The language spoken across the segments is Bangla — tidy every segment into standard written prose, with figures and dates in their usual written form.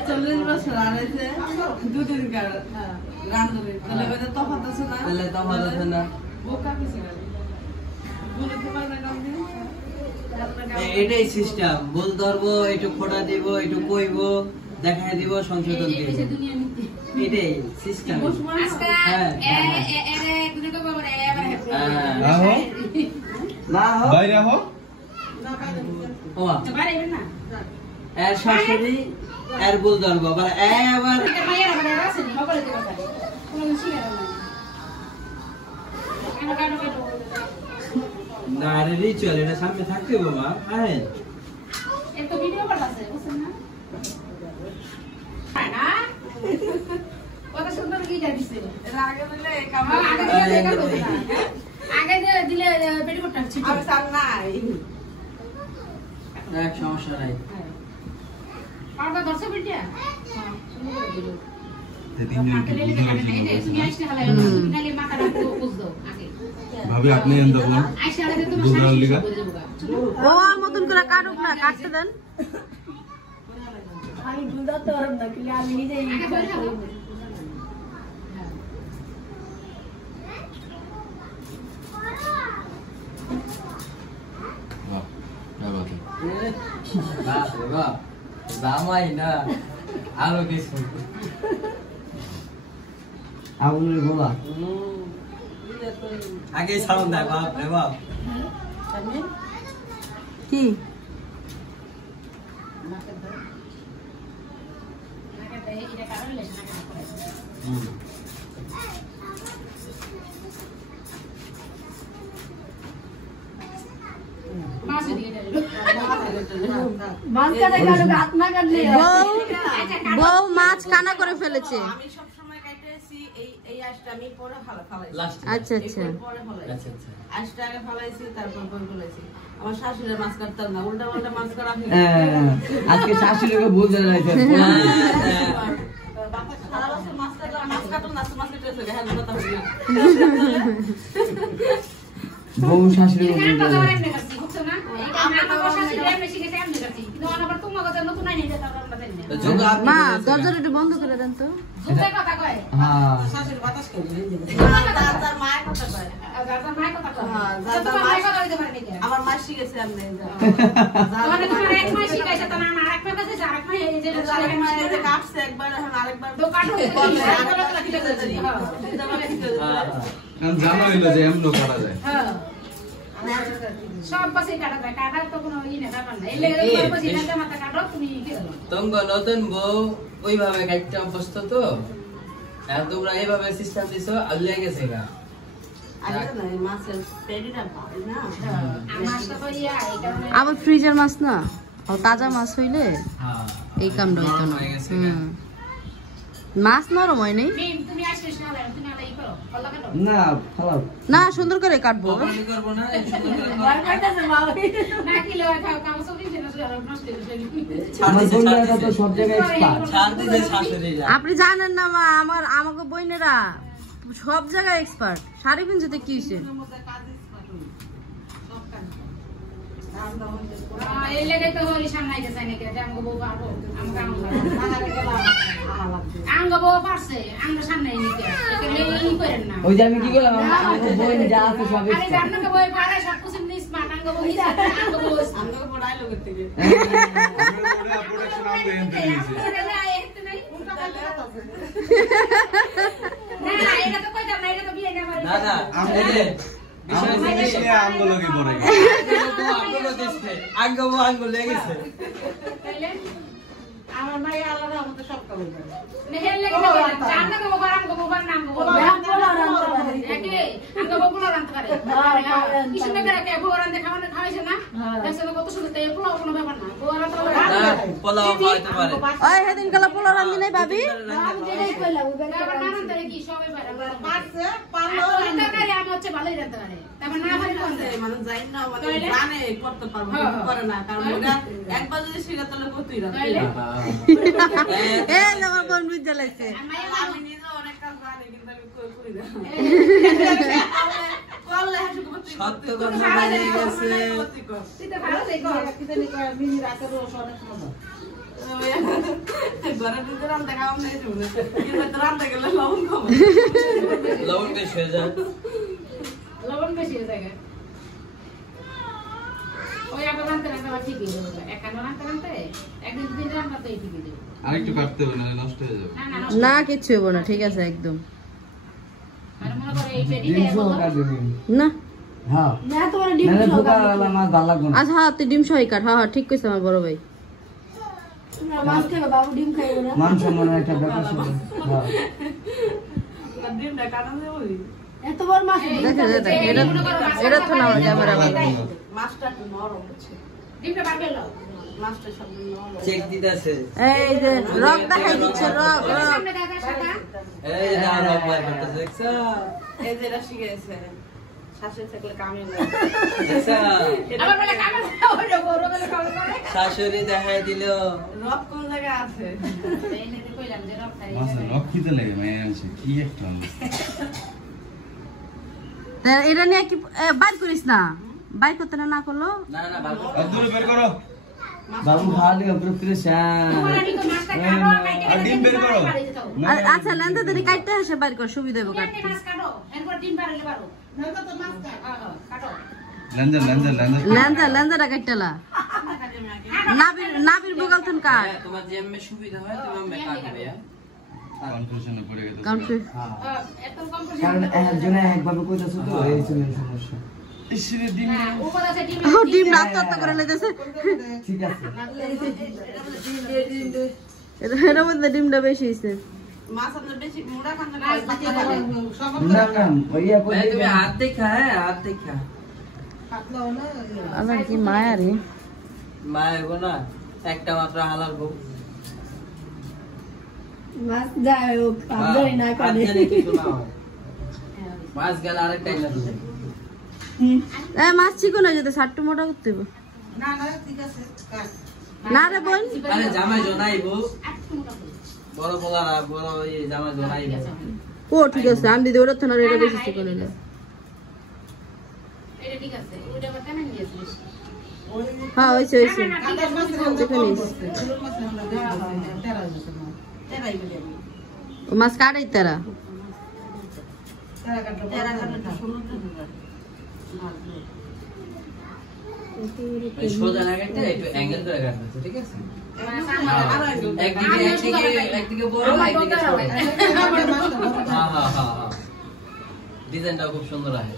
40 বছর আর হইছে দুদিন কার রান্ধুনি তাহলে ওটা তফাৎ আছে না তাহলে তফাৎ আছে না বোকা কিছু না বলে তোমার না কাম দিন এটাই সিস্টেম বল ধরবো একটু ফোঁটা দিব একটু কইবো দেখাই দিব সংশোধন দিব এটাই সিস্টেম হ্যাঁ এরে গুনে কো বলে এবারে আহো না হো বাইরে হো না বাইরে ও বাইরে না এর শাশুড়ি এর বল ধরবো আবার এবার মায়ের আবার আছে নি সকলে দিতে পারে কোনো শিখে না না রে রিচুয়াল এটা সামনে থাকতে বাবা হ্যাঁ এর তো ভিডিও বানাছে বুঝছেন না না কত সুন্দর কি যা দিছে এর আগে বলে আগে দিলে পেটি করতে ছিল আর সাল নাই এক সমস্যা নাই পারবা দর্শে বিটিয়া হ্যাঁ সুন্দর করে দিল ভাবি আপনি এন দেব বুঝার লিগা ও মতন করে কাটুক না কাটতে দেন আমি বুঝা তো আর না কি আমি নিজেই বাহ জামাই না আরো কিছু আগুনের গোলা আগে সাউন্ড দেয় বাপ রে বাপ কি বউ মাছ কানা করে ফেলেছে আচ্ছা আচ্ছা আমার শাশুড়ির মাছ কাটতাম না উল্টা পাল্টা মাছ করা আজকে শাশুড়িকে বুঝে রাখতে বউ শাশুড়ি মা দরজাটা একটু বন্ধ করে দেন তো আমার মা শিখেছে জানা হইলো যে এমন করা যায় সব পাশে কাটা যায় কাটার তো কোনো ই না ব্যাপার না এই লেগে পাশে না মাথা কাটো তুমি কি করো তোমরা নতুন বউ ওইভাবে কাটতে অভ্যস্ত তো আর তোমরা এইভাবে সিস্টেম দিছো আল্লাহ গেছে গা আবার ফ্রিজের মাছ না ও তাজা মাছ হইলে এই কামটা হইতো না মাছ নরম হয় নাই না সুন্দর করে কাটবো আপনি জানেন না মা আমাকে বইনেরা সব জায়গায় এক্সপার্ট শাড়ি কিনতে কি হয়েছে ওই যে আমি কি করলাম যা আছে আমার মাই আলাদা আমাদের সব কাজ করে একবার যদি শিখে তাহলে কতই রাখতে আমার বোন বুঝতে লাগছে আমি নিজে অনেক কাজ জানি কিন্তু আমি করি না সত্য কথা বলে গেছে ঘরের ভিতরে রান্না খাওয়া নেই শুনে কিন্তু রান্না গেলে লবণ খাবো লবণ বেশি হয়ে যায় লবণ বেশি হয়ে যায় ওই আবার রান্না রান্না ঠিক হয়ে যাবে একানো রান্না একদিন দুদিন রান্না তো ঠিক হয়ে যাবে আরেকটু কাটতে হবে না নষ্ট হয়ে যাবে না কিচ্ছু হবো না ঠিক আছে একদম আর মনে করে এই পেটি না হ্যাঁ না তোমার না ঢোকালা মাছ ভালো লাগবে না আচ্ছা হ্যাঁ তুই ডিম সহাই কাট হ্যাঁ ঠিক কইছে আমার বড় ভাই মাছ খাবে বাবু ডিম খাইবো না মান সম্মান একটা ব্যাপার ছিল হ্যাঁ ডিমটা কাটানো যাবে এত বড় মাছ দেখে এটা তো না আমার ক্যামেরা ভালো মাছটা একটু নরম হচ্ছে ডিমটা বার করে নাও মাছটা সব নরম চেক দিতেছে এই যে রক দেখাই দিচ্ছে রক সামনে দাদা সাদা এই যে আর অপলাই করতেছে দেখছো এই যে এটা শিখেছে শাশুড়ি থাকলে কামে না দেখছো আবার বলে কামে ওরে বড় বলে কামে করে শাশুড়ি দেখাই দিল রক কোন জায়গায় আছে এই নে কইলাম যে রক্তাই মাছ রক্ষিতে লাগে মেয়ে আছে কি একটা তা এটা নিয়ে কি বাইর করিস না বাইর করতে না করলো না না ভালো দূরে বের করো বাবু খালি উপরে প্রেশান তোমরা নিকো মাছটা কাটো কাটে আর ডিম বের করো আচ্ছা লেন্দা যদি কাটতে আসে বাইর কর সুবিধা হবে কাটতে মাছ কাটো এরপর ডিম বাড়ালে পারো নয়তো তো মাছ কাটো লেন্দা লেন্দাটা কাটতেলা নাবির বগাল থন কাট তোমার যে এমএ সুবিধা হয় তুমি এমএ কাটবে কনফিউশনে পড়ে গেছে এত কম কারণ একজনে একভাবে কইতাছো তো এই ছিল সমস্যা ইসরে ডিম উপর আছে ডিম ও ডিম রাত করে লইতেছে ঠিক আছে এর মধ্যে ডিমটা বেশি হইছে মাছ আপনার বেশি মোটা খান না না না ওইয়া কই তুমি হাত দেখা হ্যাঁ হাত দেখা আল্লাহ কি মায়া রে মা এগো না একটা মাত্র হালাল বউ মাছ যায় ও আদরি না করে মাছ গেল আরেকটা ইলা দিবে এ মাছ চিকন হয়ে যেতে সাট্টু মোটা করতে হবে না না ঠিক আছে না রে বোন আরে জামাই জনাইবো বড় বলারা বড় এই জামাই জনাইবো ও ঠিক আছে আমি দিদি ওটা থানার এটা বেশি চিকন হইলো এটা ঠিক আছে ওটা বাতা না নিয়েছিস হ্যাঁ হইছে হইছে চিকন হইছে ও মাছ কাটাই তারা সোজা না কাটতে একটু অ্যাঙ্গেল করে কাটবে ঠিক আছে একদিকে বড় একদিকে ছোট হ্যাঁ ডিজাইনটা খুব সুন্দর আছে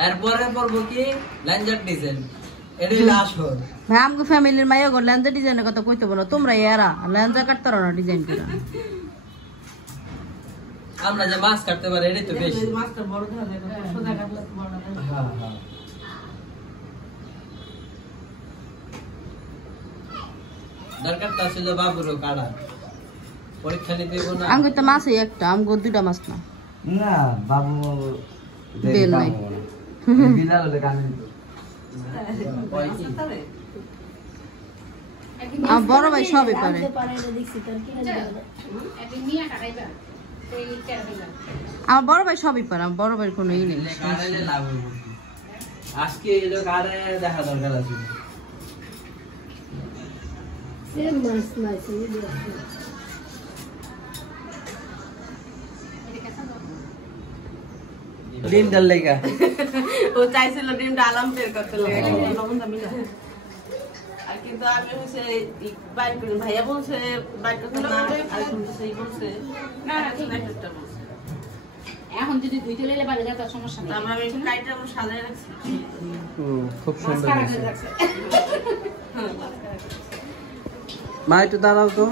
এরপরে পড়বো কি ল্যাঞ্জার ডিজাইন এটা হলো আসল ভাই আমগো ফ্যামিলির মাইয়া গো লেন্দা ডিজাইনের কথা কইতে বলো তোমরা এরা লেন্দা কাটতারো না ডিজাইন করে আমরা যে মাছ কাটতে পারি এটাই তো বেশি মাছটা বড় ধরে সোজা কাটলে বড় হ্যাঁ হ্যাঁ দরকার তো ছিল বাবুরও কাটা পরীক্ষা নিতে দেব না আমগো তো মাছ একটা আমগো দুইটা মাছ না না বাবু বেল নাই বিলাল ওটা কানে আমার বড় ভাই সবই পারে একদিন নিয়ে কাটাইবা এই কেরাইবা আমার বড় ভাই সবই পারে আমার বড় ভাইয়ের কোনো ই নেই কাটাইলে লাভ হবে আজকে এলো কাটে দেখা দরকার আছে ডিম ডাল লেগা ও চাইছিল ডিমটা আলাম বের করতে লাগে লবণ দামি না আর কিন্তু আমি হচ্ছে বাইক করে ভাইয়া বলছে বাইক করতে না আর কিন্তু সেই বলছে না না ঠিক আছে এখন যদি ধুইতে লইলে বাড়ি যা সমস্যা নেই আমরা আমি কাইটা আমরা সাজায় রাখছি খুব মাছ সুন্দর কাটা হয়েছে হয়ে যাচ্ছে মা একটু দাঁড়াও তো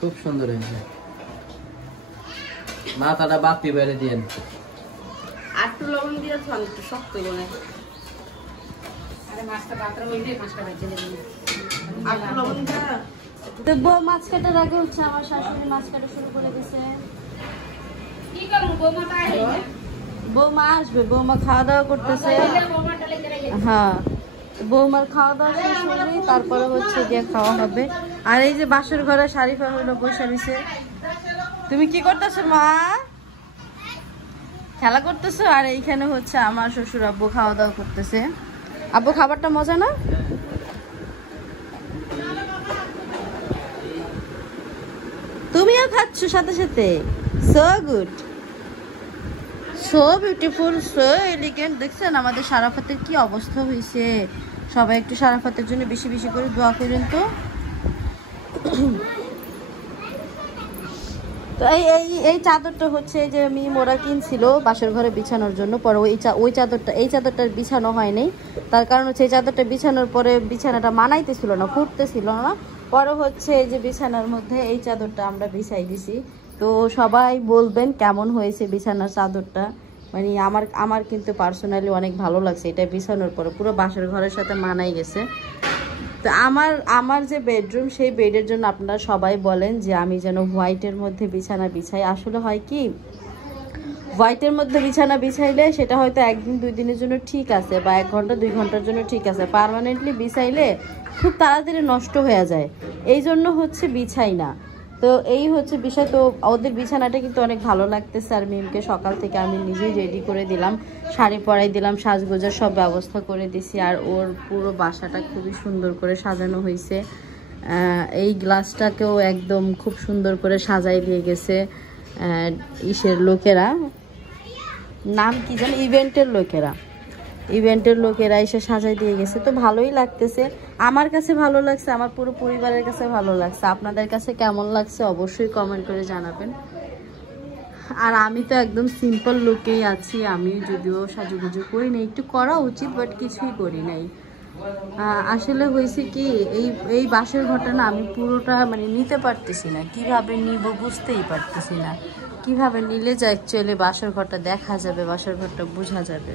খুব সুন্দর হয়েছে মাথাটা বাপি বেড়ে দিয়েন আর একটু লবণ দিয়েছো আমি একটু শক্ত করে আরে মাছটা পাত্র হইলে মাছটা বাইতে দেবেন আর একটু লবণ দিয়ে তো বউ মাছ কাটার আগে হচ্ছে আমার শাশুড়ি মাছ কাটা শুরু করে দিয়েছে কি করব বৌমাটা আইলে বৌমা আসবে বৌমা খাওয়া দাওয়া করতেছে বৌমাটা লেগে রেখে হ্যাঁ বৌমার খাওয়া দাওয়া শেষ হলেই তারপরে হচ্ছে গিয়ে খাওয়া হবে আর এই যে বাসর ঘরে শারিফা হইলো বসে রয়েছে তুমি কি করতেছো মা খেলা করতেছো আর এইখানে হচ্ছে আমার শ্বশুর আব্বু খাওয়া দাওয়া করতেছে। আব্বু খাবারটা মজা না? তুমিও খাচ্ছ সাথে সাথে। So good, so beautiful, so elegant. দেখছেন আমাদের শারাফাতের কি অবস্থা হয়েছে। সবাই একটু শারাফাতের জন্য বেশি বেশি করে দোয়া করেন তো। তো এই চাদরটা হচ্ছে যে মোরা কিনছিল বাসর ঘরে বিছানোর জন্য, পরে এই চাদরটা বিছানো হয়নি। তার কারণ হচ্ছে এই চাদরটা বিছানোর পরে বিছানাটা মানাইতেছিল না, ফুটতেছিল না। পরে হচ্ছে এই যে বিছানার মধ্যে এই চাদরটা আমরা বিছাই দিছি। তো সবাই বলবেন কেমন হয়েছে বিছানার চাদরটা। মানে আমার কিন্তু পার্সোনালি অনেক ভালো লাগছে এটা বিছানোর পরে, পুরো বাসর ঘরের সাথে মানাই গেছে। তো আমার যে বেডরুম, সেই বেডের জন্য আপনারা সবাই বলেন যে আমি যেন হোয়াইটের মধ্যে বিছানা বিছাই। আসলে হয় কি, হোয়াইটের মধ্যে বিছানা বিছাইলে সেটা হয়তো একদিন 2 দিনের জন্য ঠিক আছে, বা 1 ঘন্টা 2 ঘন্টার জন্য ঠিক আছে। পার্মানেন্টলি বিছাইলে খুব তাড়াতাড়ি নষ্ট হয়ে যায়, এই জন্য হচ্ছে বিছাই না। তো এই হচ্ছে বিষয়। তো ওদের বিছানাটা কিন্তু অনেক ভালো লাগতেছে। আর মিমকে সকাল থেকে আমি নিজেই রেডি করে দিলাম, শাড়ি পরাই দিলাম, সাজগোজার সব ব্যবস্থা করে দিছি। আর ওর পুরো বাসাটা খুবই সুন্দর করে সাজানো হয়েছে। এই গ্লাসটাকেও একদম খুব সুন্দর করে সাজাই দিয়ে গেছে ইসের লোকেরা, নাম কি জানি, ইভেন্টের লোকেরা এসে সাজাই দিয়ে গেছে। তো ভালোই লাগতেছে, আমার কাছে ভালো লাগছে, আমার পুরো পরিবারের কাছে ভালো লাগছে। আপনাদের কাছে কেমন লাগছে অবশ্যই কমেন্ট করে জানাবেন। আর আমি তো একদম সিম্পল লুকেই আছি, আমি যদিও সাজুগুজু করি না, একটু করা উচিত বাট কিছুই করি নাই। আসলে হয়েছে কি, এই বাসের ঘরটা না আমি পুরোটা মানে নিতে পারতেছি না, কিভাবে নিব বুঝতেই পারতেছি না, কিভাবে নিলে যে অ্যাকচুয়ালি বাসর ঘরটা দেখা যাবে, বাসর ঘরটা বোঝা যাবে।